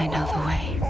I know the way.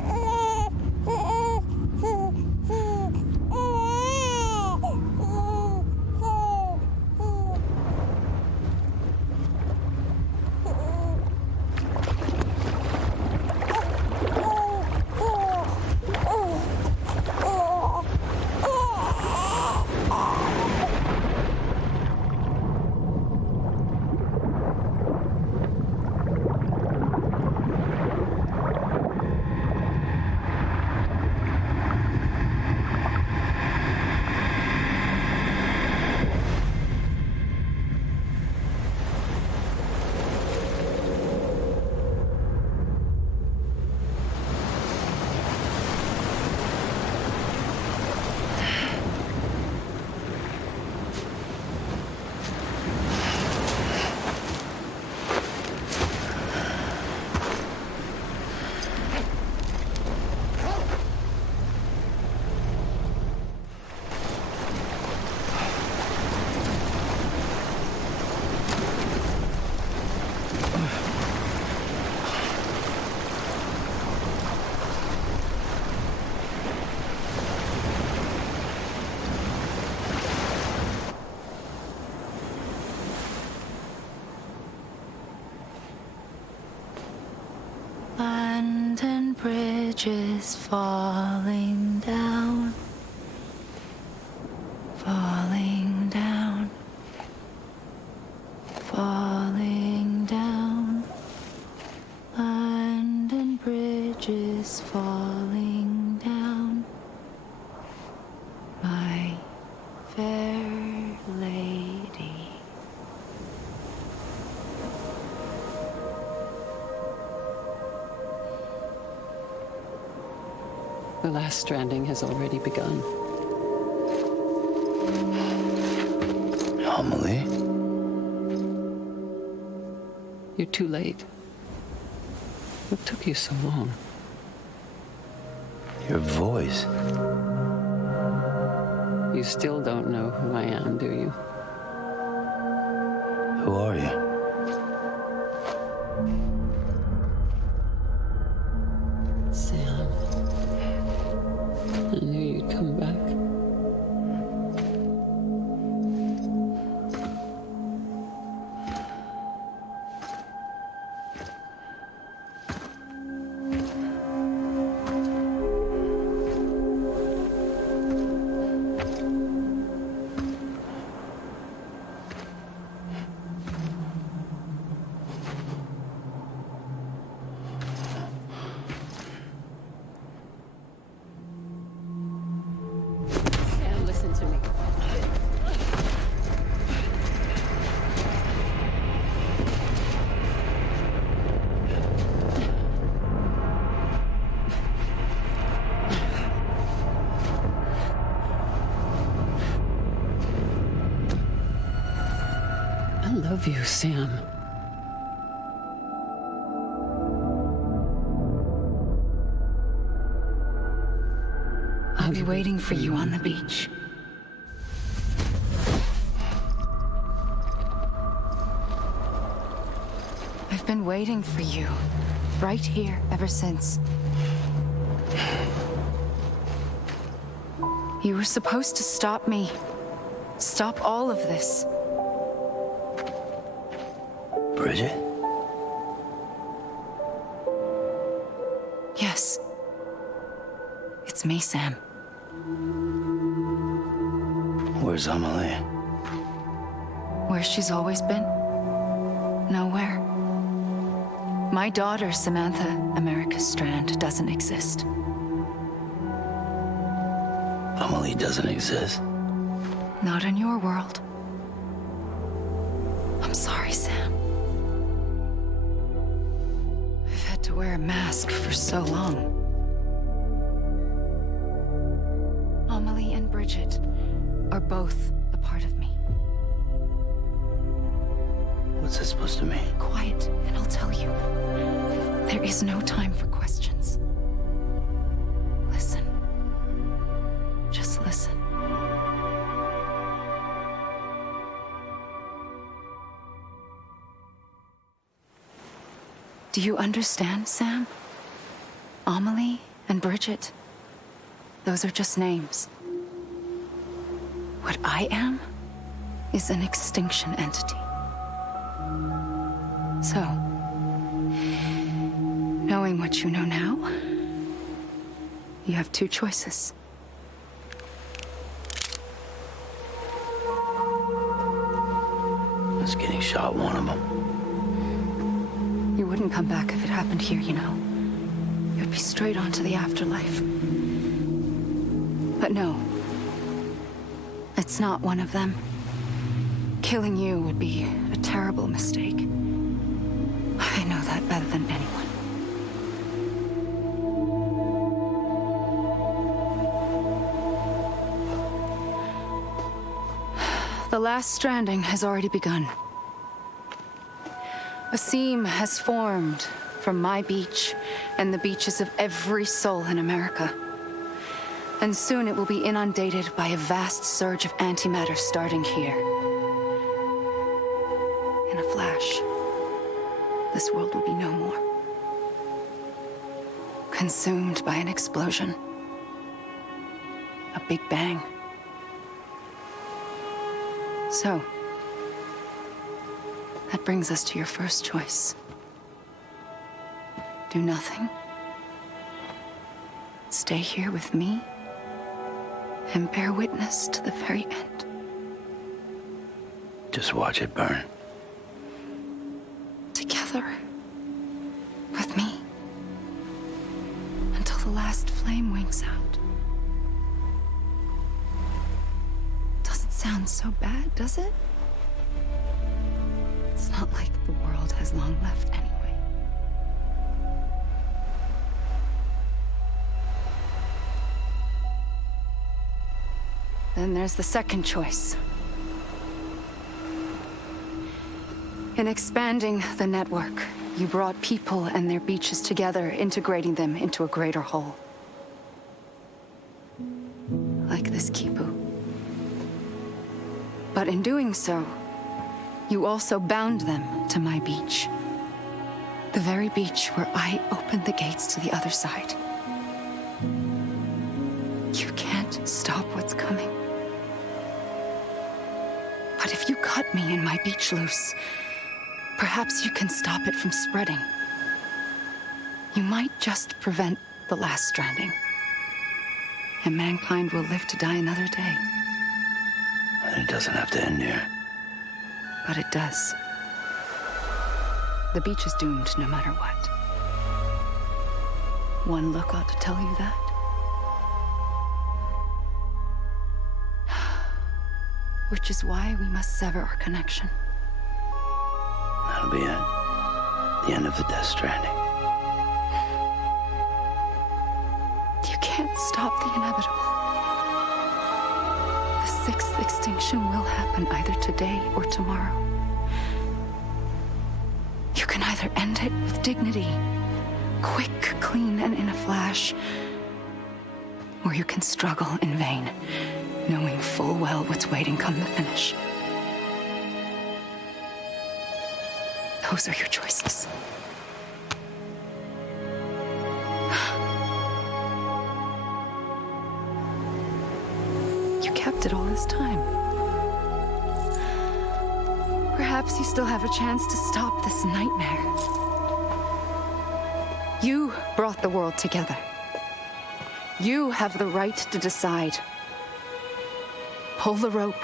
Land and bridges falling down, falling down, falling down. Land and bridges falling down, my fair lady. The last stranding has already begun. Amelie? You're too late. What took you so long? Your voice. You still don't know who I am, do you? Who are you? Sam. I knew you'd come back. Sam, listen to me. I love you, Sam. I'll be waiting for you on the beach. I've been waiting for you, right here, ever since. You were supposed to stop me. Stop all of this. Bridget? Yes. It's me, Sam. Where's Amelie? Where she's always been? Nowhere. My daughter, Samantha America Strand, doesn't exist. Amelie doesn't exist. Not in your world. I'm sorry, Sam. I've had to wear a mask for so long. Amelie and Bridget are both a part of me. What's that supposed to mean? Quiet, and I'll tell you. There is no time for questions. Listen. Just listen. Do you understand, Sam? Amelie and Bridget, those are just names. What I am is an extinction entity. So, knowing what you know now, you have two choices. Is getting shot one of them? You wouldn't come back if it happened here, you know. You'd be straight on to the afterlife. But no. It's not one of them. Killing you would be a terrible mistake. I know that better than anyone. The last stranding has already begun. A seam has formed from my beach and the beaches of every soul in America. And soon it will be inundated by a vast surge of antimatter starting here. In a flash, this world will be no more. Consumed by an explosion. A big bang. So, that brings us to your first choice. Do nothing. Stay here with me and bear witness to the very end. Just watch it burn. Together. With me. Until the last flame winks out. Doesn't sound so bad, does it? It's not like the world has long left anyway. Then there's the second choice. In expanding the network, you brought people and their beaches together, integrating them into a greater whole. Like this Kipu. But in doing so, you also bound them to my beach. The very beach where I opened the gates to the other side. You can't stop what's coming. But if you cut me and my beach loose, perhaps you can stop it from spreading. You might just prevent the last stranding. And mankind will live to die another day. And it doesn't have to end here. But it does. The beach is doomed no matter what. One look ought to tell you that. Which is why we must sever our connection. That'll be it. The end of the Death Stranding. You can't stop the inevitable. The sixth extinction will happen either today or tomorrow. You can either end it with dignity, quick, clean, and in a flash, or you can struggle in vain, knowing full well what's waiting come the finish. Those are your choices. You kept it all this time. Perhaps you still have a chance to stop this nightmare. You brought the world together. You have the right to decide. Pull the rope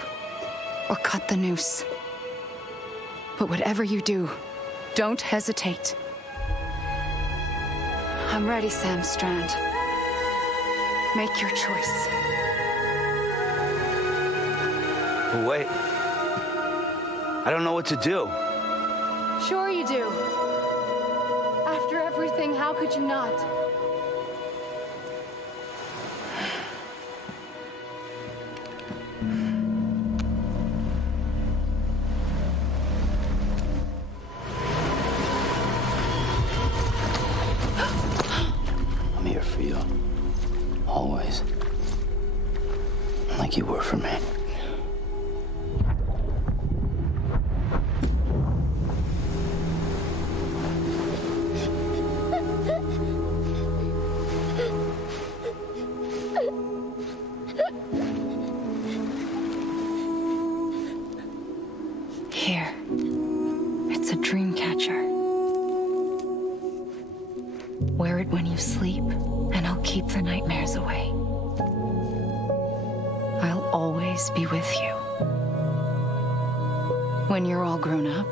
or cut the noose. But whatever you do, don't hesitate. I'm ready, Sam Strand. Make your choice. But wait. I don't know what to do. Sure you do. After everything, how could you not? I'm here for you. Always. Like you were for me. Wear it when you sleep, and I'll keep the nightmares away. I'll always be with you. When you're all grown up,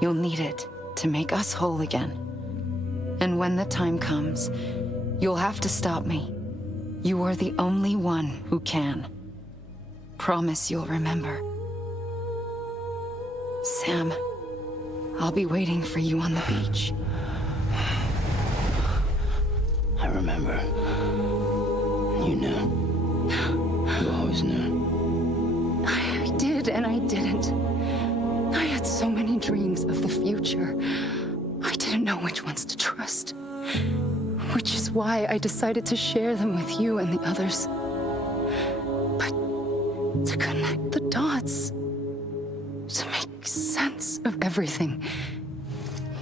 you'll need it to make us whole again. And when the time comes, you'll have to stop me. You are the only one who can. Promise you'll remember. Sam, I'll be waiting for you on the beach. I remember. You knew. You always knew. I did and I didn't. I had so many dreams of the future. I didn't know which ones to trust. Which is why I decided to share them with you and the others. But to connect the dots, to make sense of everything,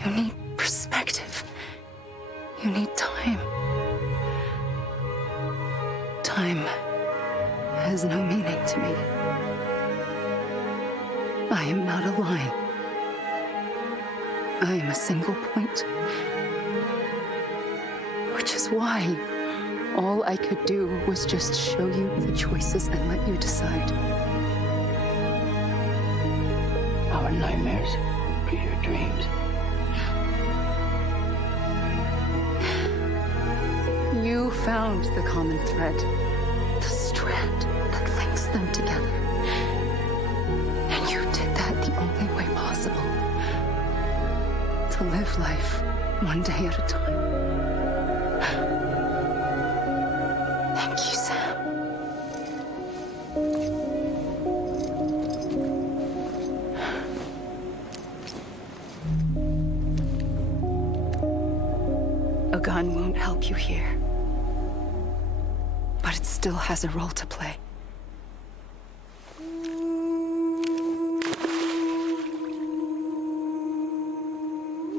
you need perspective. You need time. Time has no meaning to me. I am not a line. I am a single point. Which is why all I could do was just show you the choices and let you decide. Our nightmares are your dreams. You found the common thread, the strand that links them together. And you did that the only way possible. To live life one day at a time. Thank you, Sam. A gun won't help you here. But it still has a role to play.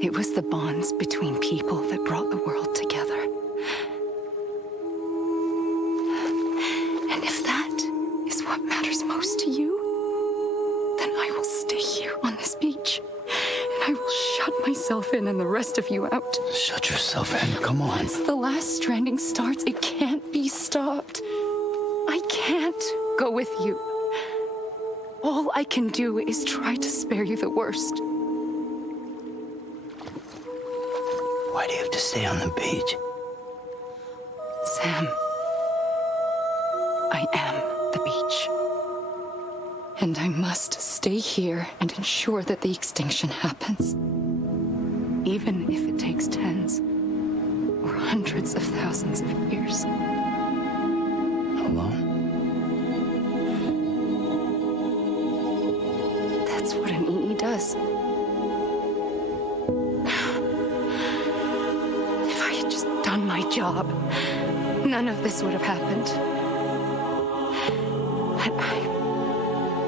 It was the bonds between people that brought the world together. And if that is what matters most to you, then I will stay here on this beach. And I will shut myself in and the rest of you out. Shut yourself in, come on. Once the last stranding starts, it can't be stopped. I can't go with you. All I can do is try to spare you the worst. Why do you have to stay on the beach? Sam, I am the beach. And I must stay here and ensure that the extinction happens. Even if it takes tens or hundreds of thousands of years. Alone? That's what an EE does. If I had just done my job, none of this would have happened. But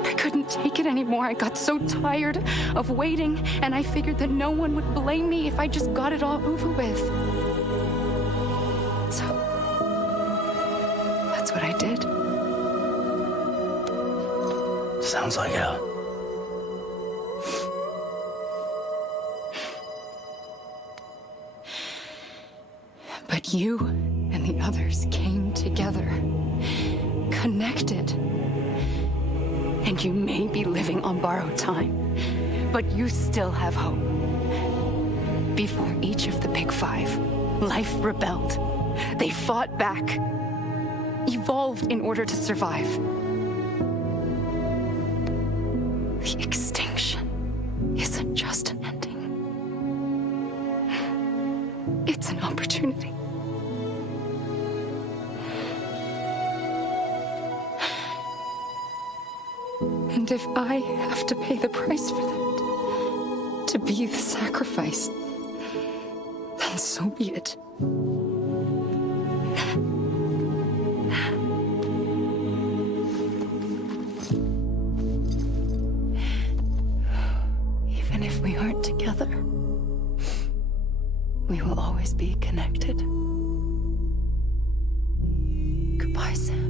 I couldn't take it anymore. I got so tired of waiting, and I figured that no one would blame me if I just got it all over with. So, that's what I did. Sounds like hell. But you and the others came together, connected. And you may be living on borrowed time, but you still have hope. Before each of the Big Five, life rebelled. They fought back, evolved in order to survive. The extinction isn't just an ending. It's an opportunity. And if I have to pay the price for that, to be the sacrifice, then so be it. Even if we aren't together, we will always be connected. Goodbye, Sam.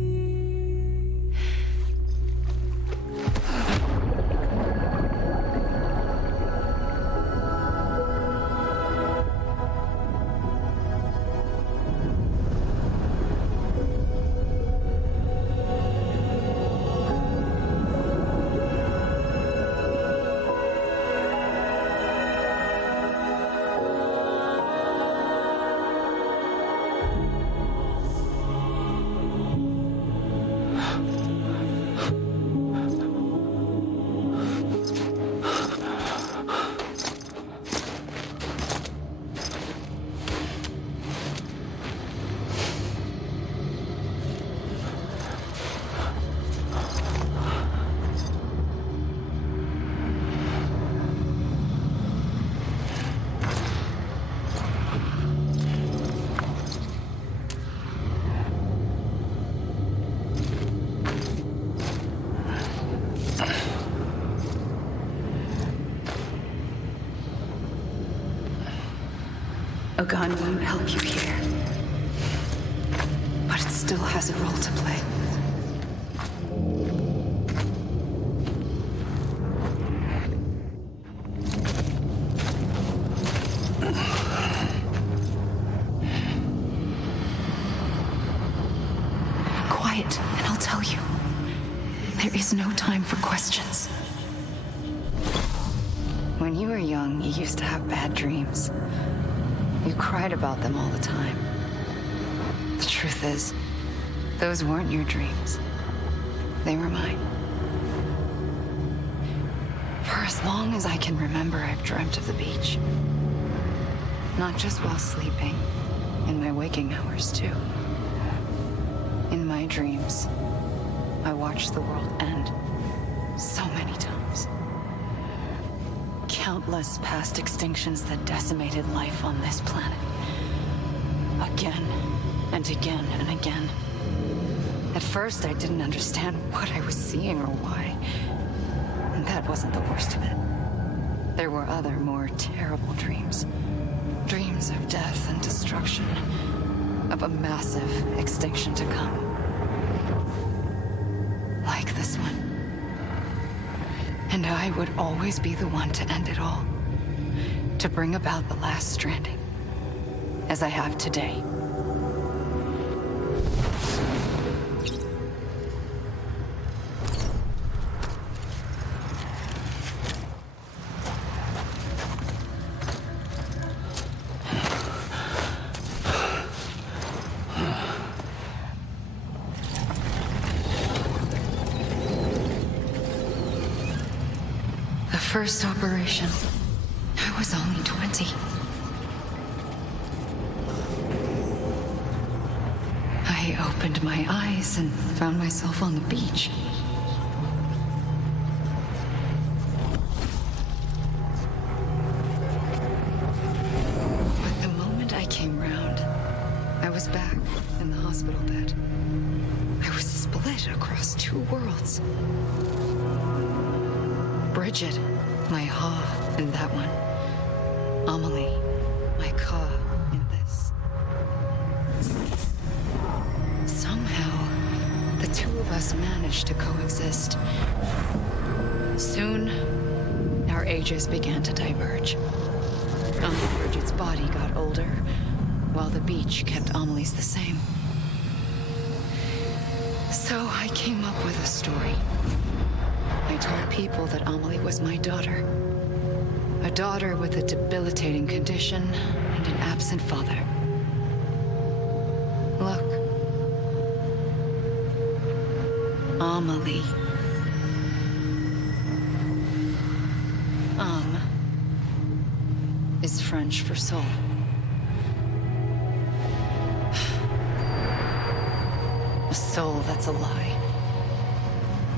A gun won't help you here. But it still has a role to play. Quiet, and I'll tell you. There is no time for questions. When you were young, you used to have bad dreams. You cried about them all the time. The truth is, those weren't your dreams. They were mine. For as long as I can remember, I've dreamt of the beach. Not just while sleeping, in my waking hours too. In my dreams, I watched the world end so many times. Countless past extinctions that decimated life on this planet. Again and again and again. At first, I didn't understand what I was seeing or why. And that wasn't the worst of it. There were other, more terrible dreams. Dreams of death and destruction. Of a massive extinction to come. Like this one. And I would always be the one to end it all. To bring about the last stranding. As I have today. First operation, I was only 20. I opened my eyes and found myself on the beach. But the moment I came round, I was back in the hospital bed. I was split across two worlds. Bridget, my Ha in that one. Amelie, my Ka in this. Somehow, the two of us managed to coexist. Soon, our ages began to diverge. Bridget's body got older, while the beach kept Amelie's the same. So I came up with a story. I told people that Amelie was my daughter. A daughter with a debilitating condition and an absent father. Look. Amelie. Is French for soul. A soul that's a lie.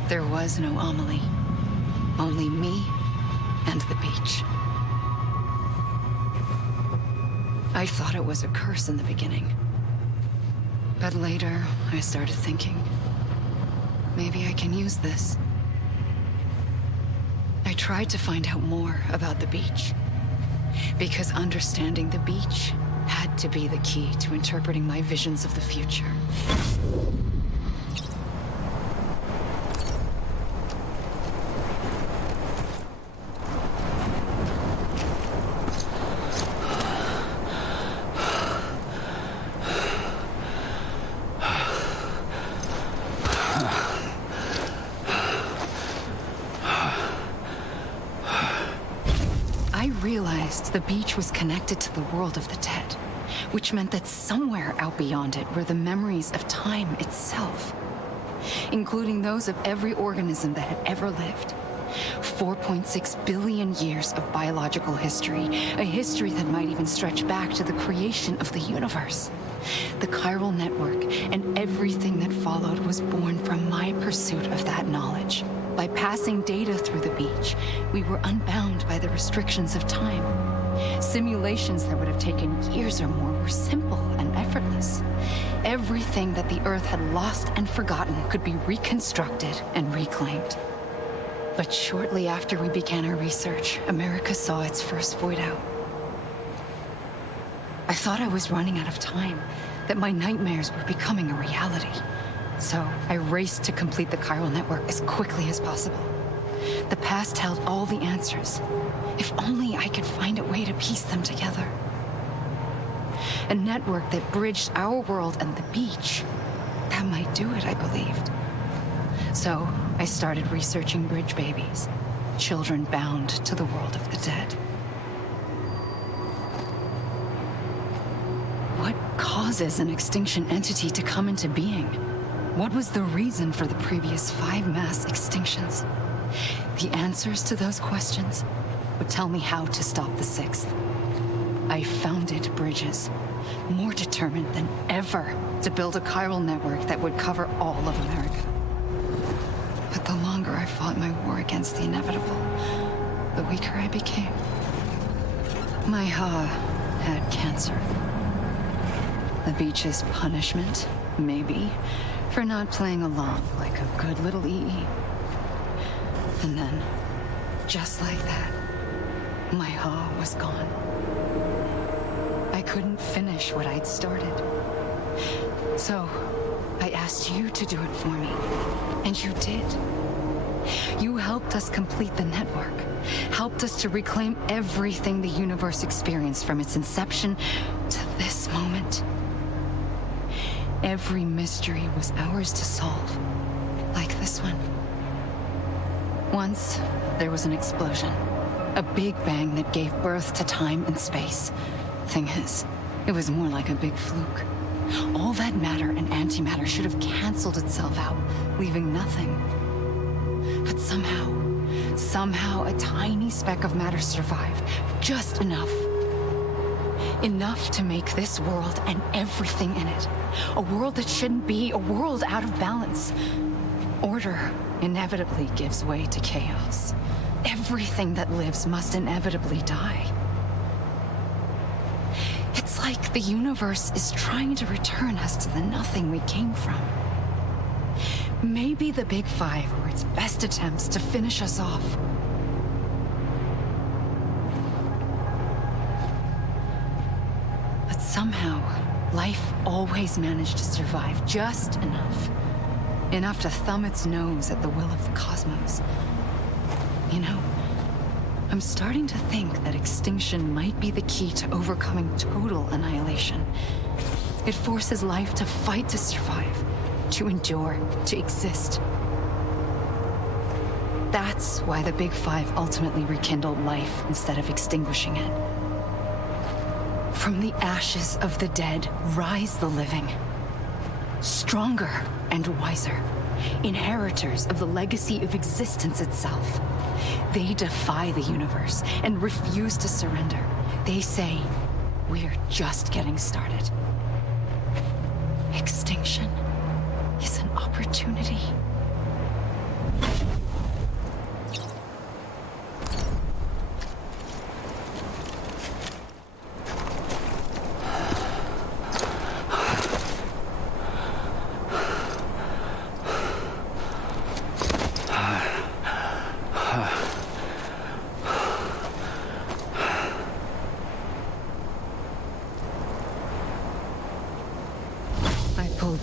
There was no Amelie. Only me and the beach. I thought it was a curse in the beginning. But later, I started thinking, maybe I can use this. I tried to find out more about the beach. Because understanding the beach had to be the key to interpreting my visions of the future. The beach was connected to the world of the dead, which meant that somewhere out beyond it were the memories of time itself, including those of every organism that had ever lived. 4.6 billion years of biological history, a history that might even stretch back to the creation of the universe. The chiral network and everything that followed was born from my pursuit of that knowledge. By passing data through the beach, we were unbound by the restrictions of time. Simulations that would have taken years or more were simple and effortless. Everything that the Earth had lost and forgotten could be reconstructed and reclaimed. But shortly after we began our research, America saw its first void out. I thought I was running out of time, that my nightmares were becoming a reality. So I raced to complete the chiral network as quickly as possible. The past held all the answers. If only I could find a way to piece them together. A network that bridged our world and the beach. That might do it, I believed. So I started researching bridge babies, children bound to the world of the dead. What causes an extinction entity to come into being? What was the reason for the previous 5 mass extinctions? The answers to those questions would tell me how to stop the 6th. I founded bridges, more determined than ever to build a chiral network that would cover all of America. But the longer I fought my war against the inevitable, the weaker I became. My Ha had cancer. The beach's punishment, maybe, for not playing along like a good little EE. And then, just like that, my Ha was gone. I couldn't finish what I'd started. So, I asked you to do it for me, and you did. You helped us complete the network, helped us to reclaim everything the universe experienced from its inception to this moment. Every mystery was ours to solve, like this one. Once, there was an explosion. A big bang that gave birth to time and space. Thing is, it was more like a big fluke. All that matter and antimatter should have canceled itself out, leaving nothing. But somehow a tiny speck of matter survived. Just enough. Enough to make this world and everything in it. A world that shouldn't be, a world out of balance. Order inevitably gives way to chaos. Everything that lives must inevitably die. It's like the universe is trying to return us to the nothing we came from. Maybe the Big Five were its best attempts to finish us off. But somehow, life always managed to survive just enough. Enough to thumb its nose at the will of the cosmos. You know, I'm starting to think that extinction might be the key to overcoming total annihilation. It forces life to fight to survive, to endure, to exist. That's why the Big Five ultimately rekindled life instead of extinguishing it. From the ashes of the dead rise the living. Stronger and wiser. Inheritors of the legacy of existence itself. They defy the universe and refuse to surrender. They say, we're just getting started. Extinction is an opportunity.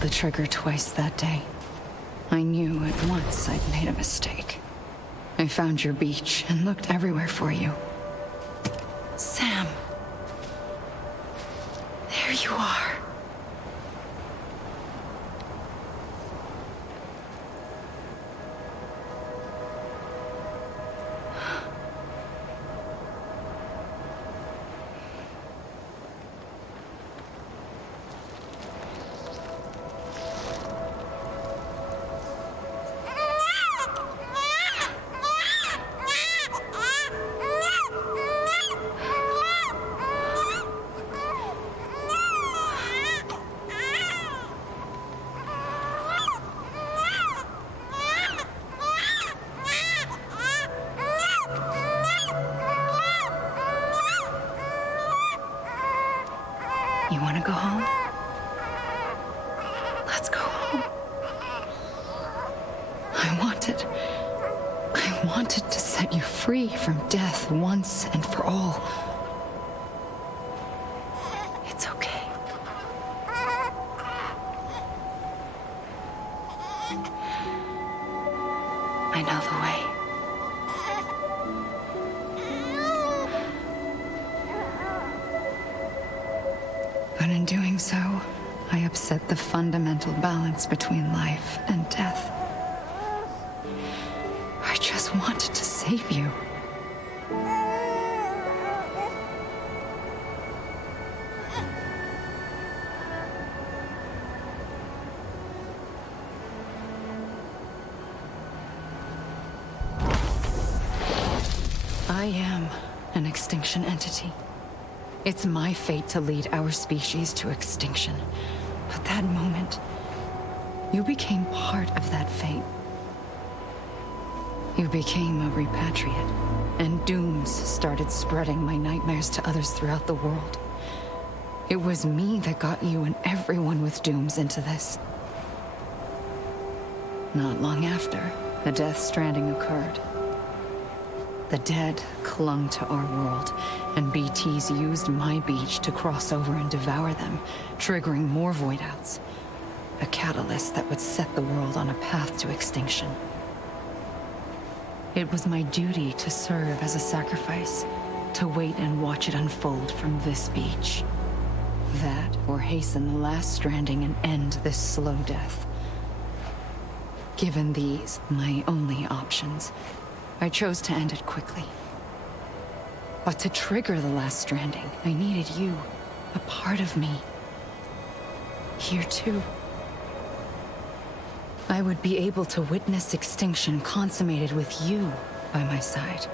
The trigger twice that day. I knew at once I'd made a mistake. I found your beach and looked everywhere for you. Sam. There you are. You want to go home? Let's go home. I wanted to set you free from death once and for all. It's I know the way. But in doing so, I upset the fundamental balance between life and death. I just wanted to save you. I am an extinction entity. It's my fate to lead our species to extinction. But that moment, you became part of that fate. You became a repatriate, and dooms started spreading my nightmares to others throughout the world. It was me that got you and everyone with dooms into this. Not long after, the death stranding occurred. The dead clung to our world, and BTs used my beach to cross over and devour them, triggering more void outs. A catalyst that would set the world on a path to extinction. It was my duty to serve as a sacrifice, to wait and watch it unfold from this beach. That, or hasten the last stranding and end this slow death. Given these, my only options, I chose to end it quickly. But to trigger the last stranding, I needed you, a part of me. Here too. I would be able to witness extinction consummated with you by my side.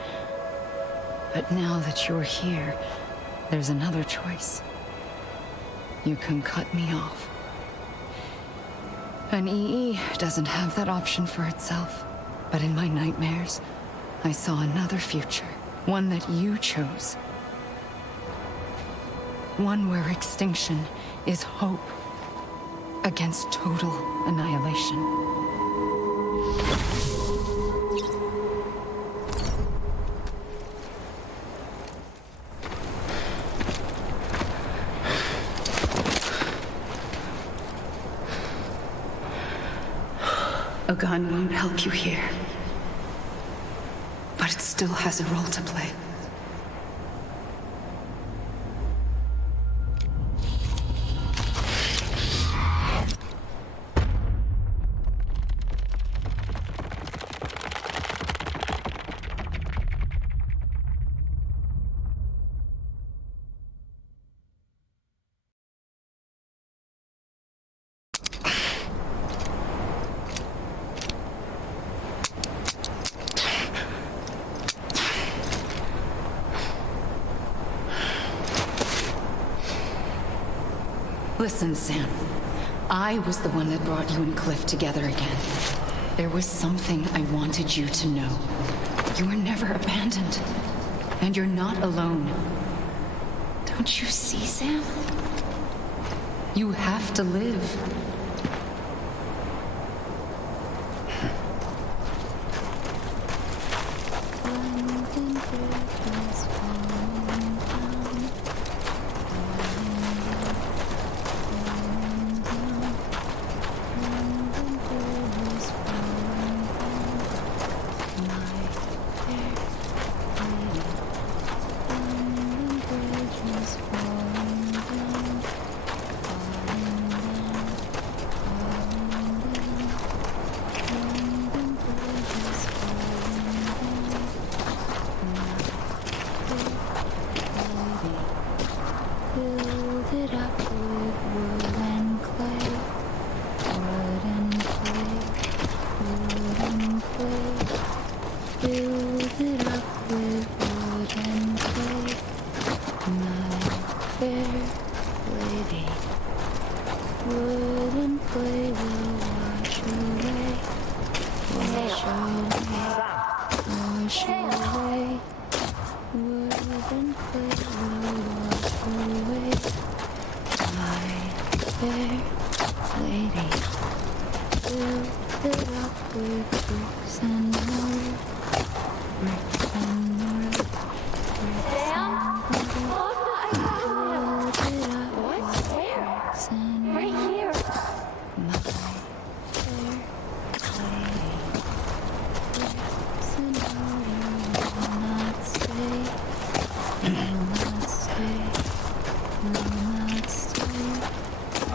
But now that you're here, there's another choice. You can cut me off. An EE doesn't have that option for itself. But in my nightmares, I saw another future. One that you chose. One where extinction is hope against total annihilation. A gun won't help you here. But it still has a role to play. Listen, Sam. I was the one that brought you and Cliff together again. There was something I wanted you to know. You were never abandoned. And you're not alone. Don't you see, Sam? You have to live.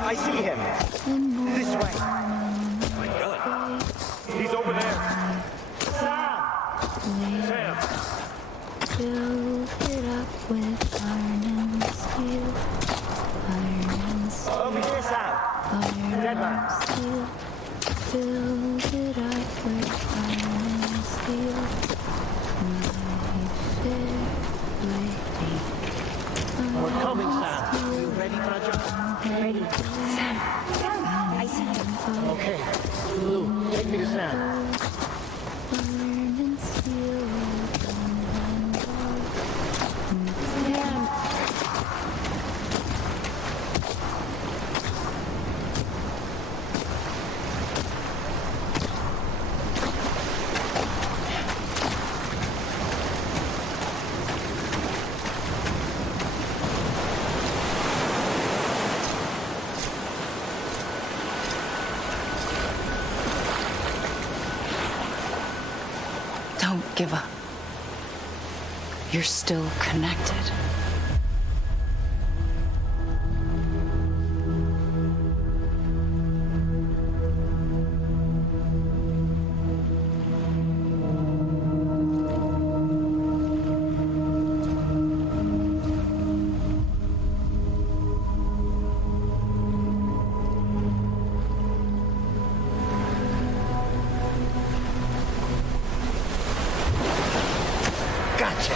I see him. This way. My God. He's over there. Sam! Sam! Build it up with iron and steel. Iron and steel. Over here, Sam. Iron Dead man. and steel. Build it up with iron and steel. My fair lady. We're coming, Sam. You ready for a job? Ready. Sam, I see him. Okay. Lou, take me to Sam. Iron and steel. Sam. Don't give up. You're still connected. Gotcha.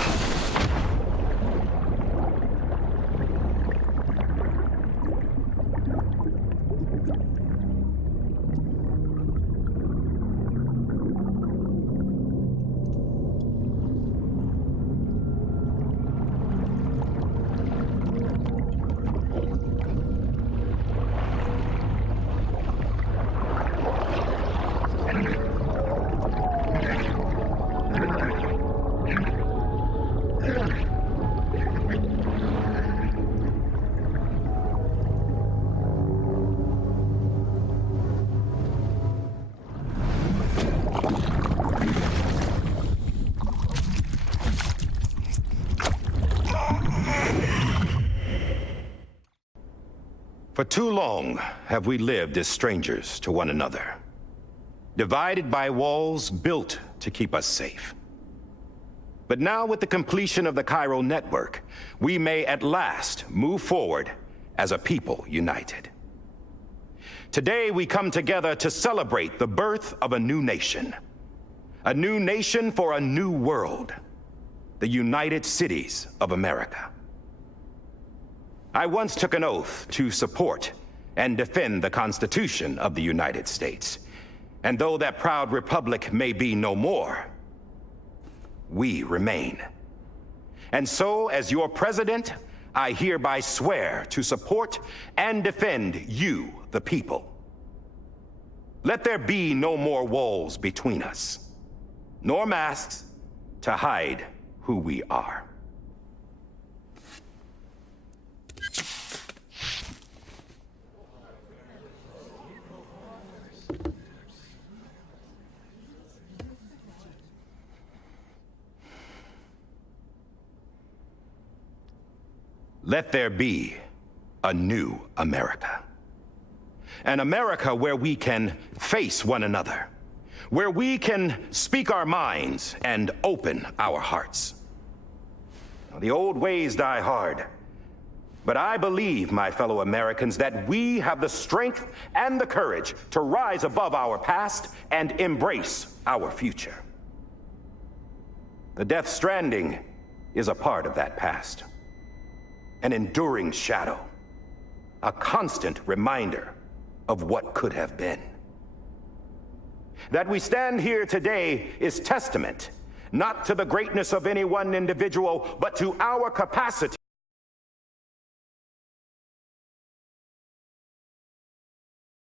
For too long have we lived as strangers to one another, divided by walls built to keep us safe. But now, with the completion of the Chiral network, we may at last move forward as a people united. Today, we come together to celebrate the birth of a new nation for a new world, the United Cities of America. I once took an oath to support and defend the Constitution of the United States. And though that proud republic may be no more, we remain. And so, as your president, I hereby swear to support and defend you, the people. Let there be no more walls between us, nor masks to hide who we are. Let there be a new America. An America where we can face one another, where we can speak our minds and open our hearts. Now, the old ways die hard, but I believe, my fellow Americans, that we have the strength and the courage to rise above our past and embrace our future. The Death Stranding is a part of that past. An enduring shadow, a constant reminder of what could have been. That we stand here today is testament, not to the greatness of any one individual, but to our capacity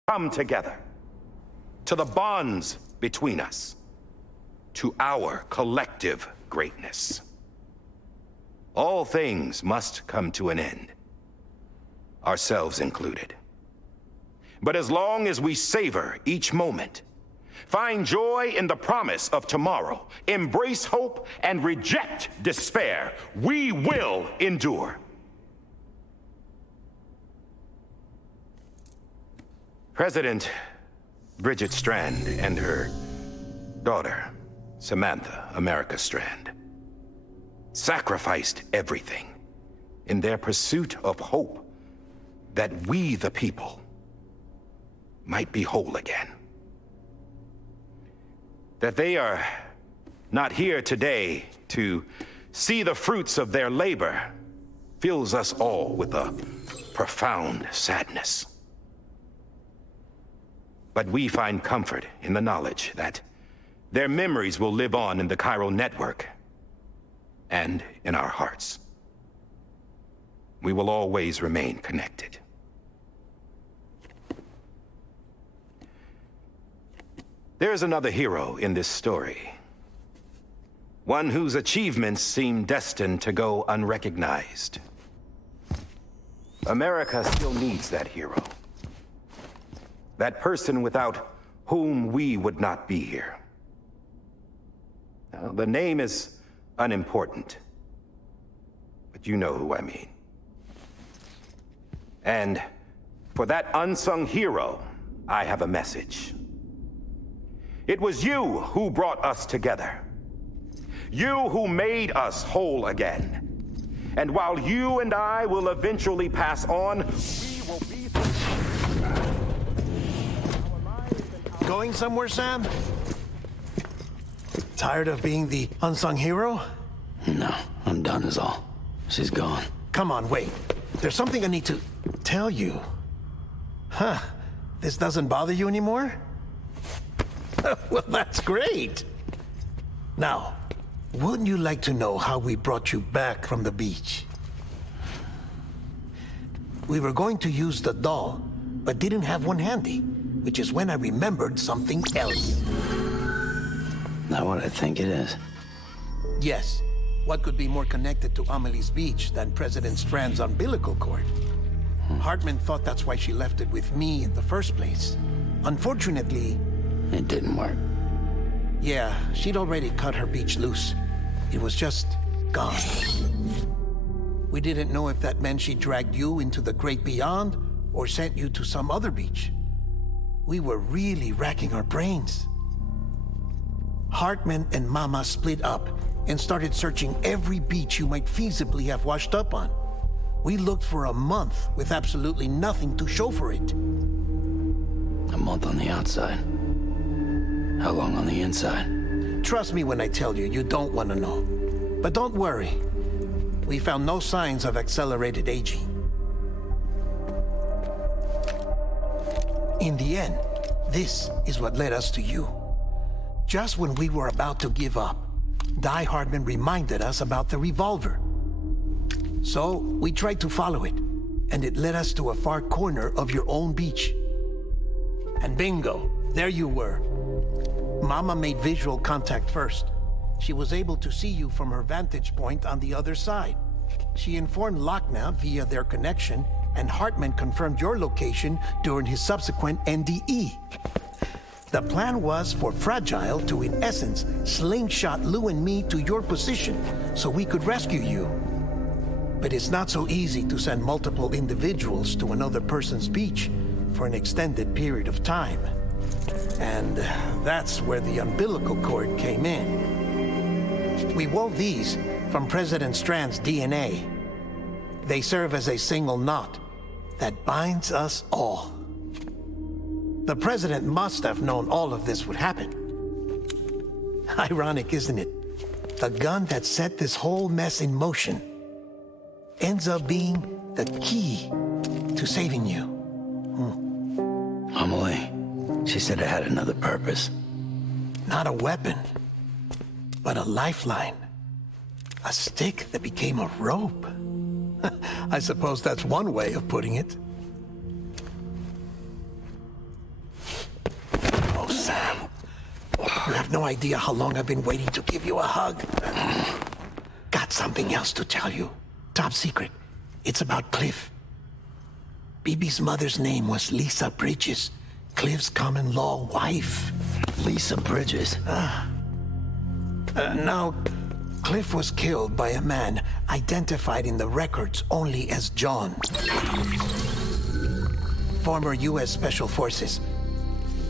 to come together, to the bonds between us, to our collective greatness. All things must come to an end, ourselves included. But as long as we savor each moment, find joy in the promise of tomorrow, embrace hope, and reject despair, we will endure. President Bridget Strand and her daughter, Samantha America Strand, sacrificed everything in their pursuit of hope that we, the people, might be whole again. That they are not here today to see the fruits of their labor fills us all with a profound sadness. But we find comfort in the knowledge that their memories will live on in the chiral network and in our hearts. We will always remain connected. There is another hero in this story. One whose achievements seem destined to go unrecognized. America still needs that hero. That person without whom we would not be here. Now, the name is unimportant, but you know who I mean. And for that unsung hero, I have a message. It was you who brought us together. You who made us whole again. And while you and I will eventually pass on, we will be... Going somewhere, Sam? Tired of being the unsung hero? No, I'm done is all. She's gone. Come on, wait. There's something I need to tell you. Huh. This doesn't bother you anymore? Well, that's great. Now, wouldn't you like to know how we brought you back from the beach? We were going to use the doll, but didn't have one handy, which is when I remembered something else. Not what I think it is. Yes. What could be more connected to Amelie's beach than President Strand's umbilical cord? Hartman thought that's why she left it with me in the first place. Unfortunately... It didn't work. Yeah, she'd already cut her beach loose. It was just gone. We didn't know if that meant she dragged you into the great beyond or sent you to some other beach. We were really racking our brains. Hartman and Mama split up and started searching every beach you might feasibly have washed up on. We looked for a month with absolutely nothing to show for it. A month on the outside. How long on the inside? Trust me when I tell you, you don't want to know. But don't worry. We found no signs of accelerated aging. In the end, this is what led us to you. Just when we were about to give up, Die Hardman reminded us about the revolver. So we tried to follow it, and it led us to a far corner of your own beach. And bingo, there you were. Mama made visual contact first. She was able to see you from her vantage point on the other side. She informed Lochna via their connection, and Hartman confirmed your location during his subsequent NDE. The plan was for Fragile to, in essence, slingshot Lou and me to your position so we could rescue you. But it's not so easy to send multiple individuals to another person's beach for an extended period of time. And that's where the umbilical cord came in. We wove these from President Strand's DNA. They serve as a single knot that binds us all. The President must have known all of this would happen. Ironic, isn't it? The gun that set this whole mess in motion ends up being the key to saving you. Amelie, she said it had another purpose. Not a weapon, but a lifeline. A stick that became a rope. I suppose that's one way of putting it. Oh, Sam. You have no idea how long I've been waiting to give you a hug. Got something else to tell you. Top secret. It's about Cliff. BB's mother's name was Lisa Bridges, Cliff's common-law wife. Lisa Bridges? Now, Cliff was killed by a man identified in the records only as John. former U.S. Special Forces.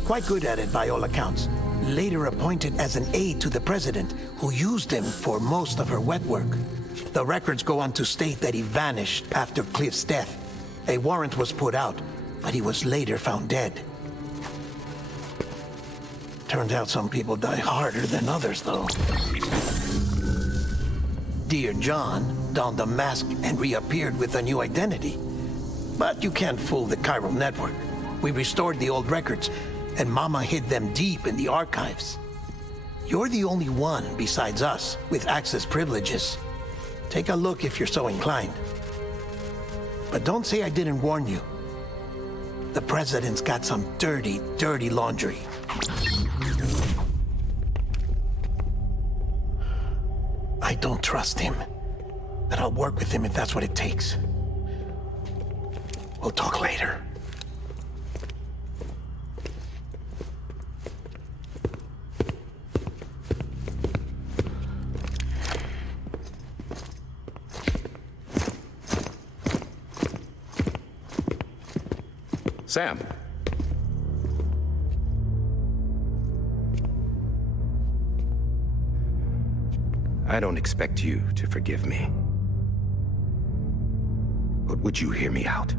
Quite good at it by all accounts. Later appointed as an aide to the president, who used him for most of her wet work. The records go on to state that he vanished after Cliff's death. A warrant was put out, but he was later found dead. Turns out some people die harder than others, though. Dear John donned a mask and reappeared with a new identity. But you can't fool the chiral network. We restored the old records, and Mama hid them deep in the archives. You're the only one besides us with access privileges. Take a look if you're so inclined. But don't say I didn't warn you. The president's got some dirty, dirty laundry. I don't trust him, but I'll work with him if that's what it takes. We'll talk later. Sam. I don't expect you to forgive me. But would you hear me out?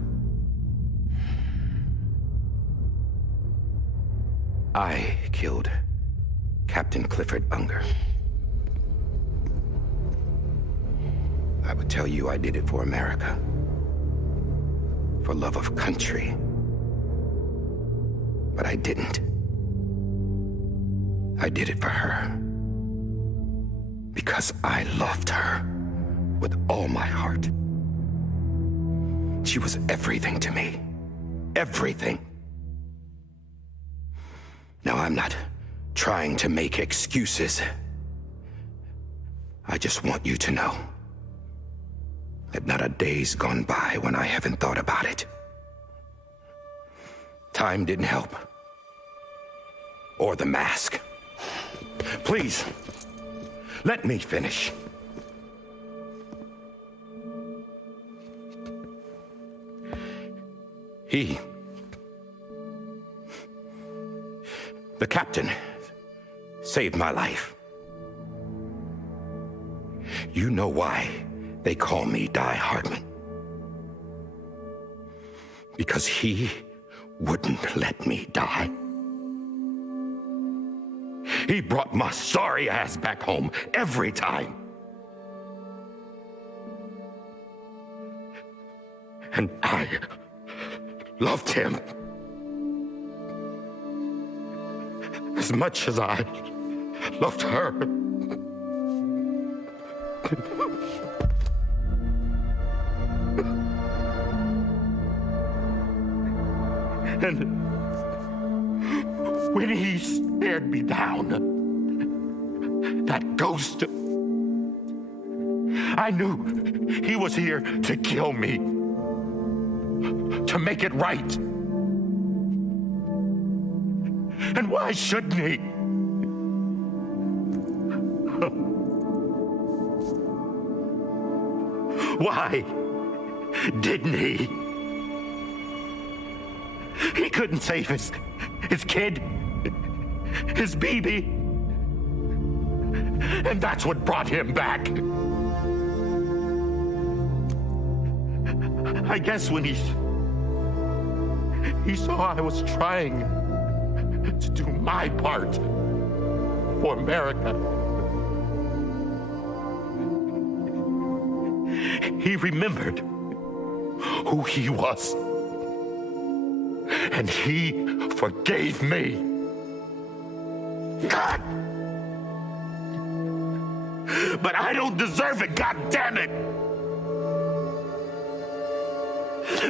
I killed Captain Clifford Unger. I would tell you I did it for America. For love of country. But I didn't. I did it for her. Because I loved her with all my heart. She was everything to me. Everything. Now, I'm not trying to make excuses. I just want you to know that not a day's gone by when I haven't thought about it. Time didn't help. Or the mask. Please, let me finish. The captain, saved my life. You know why they call me Die Hardman. Because he wouldn't let me die. He brought my sorry ass back home every time. And I loved him as much as I loved her. And when he stared me down, that ghost, I knew he was here to kill me, to make it right. And why shouldn't he? Why didn't he? He couldn't save his kid, his baby. And that's what brought him back. I guess when he saw I was trying to do my part for America, he remembered who he was. And he forgave me. God! But I don't deserve it, God damn it!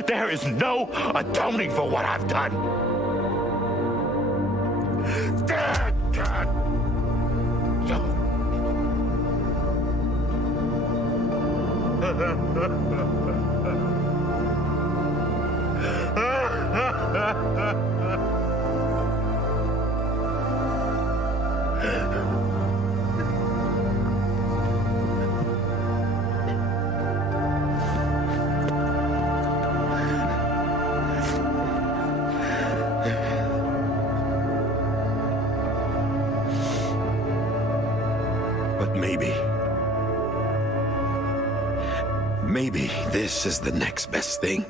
There is no atoning for what I've done. God! Maybe. Maybe this is the next best thing.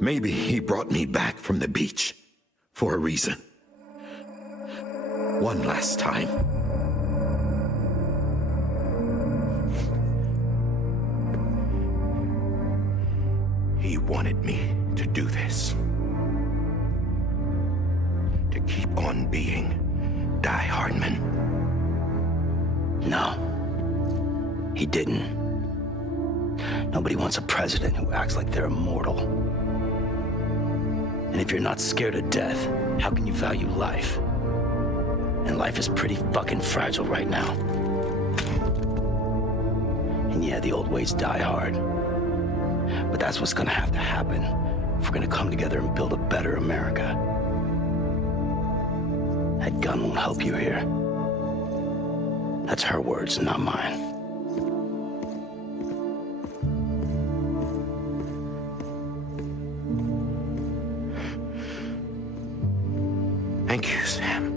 Maybe he brought me back from the beach for a reason. One last time. He wanted me to do this. To keep on being Die Hardman. No. He didn't. Nobody wants a president who acts like they're immortal. And if you're not scared of death, how can you value life? And life is pretty fucking fragile right now. And yeah, the old ways die hard. But that's what's gonna have to happen if we're gonna come together and build a better America. That gun won't help you here. That's her words, not mine. Thank you, Sam.